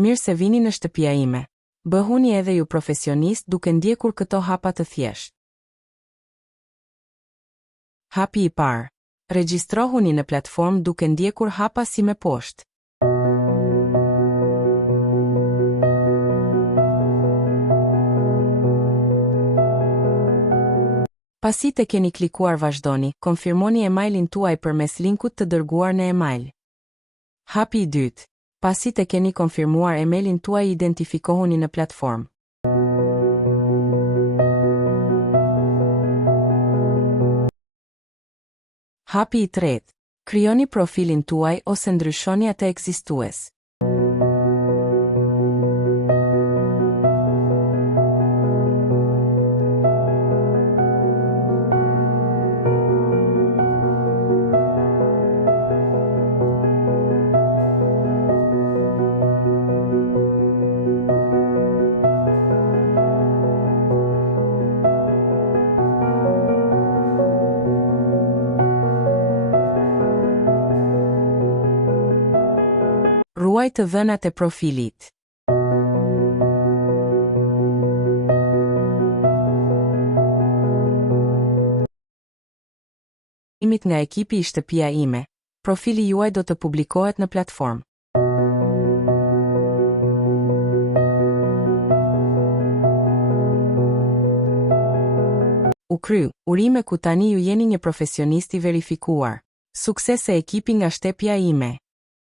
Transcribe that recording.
Mirë se vini në shtëpia ime. Bëhuni edhe ju profesionist duke ndjekur këto hapa të thjeshtë. Hapi i parë. Regjistrohuni në platformë duke ndjekur hapa si me poshtë. Pasi të keni klikuar vazhdoni, konfirmoni emailin tuaj përmes linkut të dërguar në email. Hapi i dytë. Pasi të keni konfirmuar emailin tuaj, identifikohuni në platformë. Hapi i tretë. Krijoni profilin tuaj ose ndryshoni atë ekzistues. Ruaj të dhënat e profilit. Imit nga ekipi i shtëpia ime. Profili juaj do të publikohet në platformë. U kryu, urime ku tani ju jeni një profesionist i verifikuar. Sukses e ekipi nga shtëpia ime.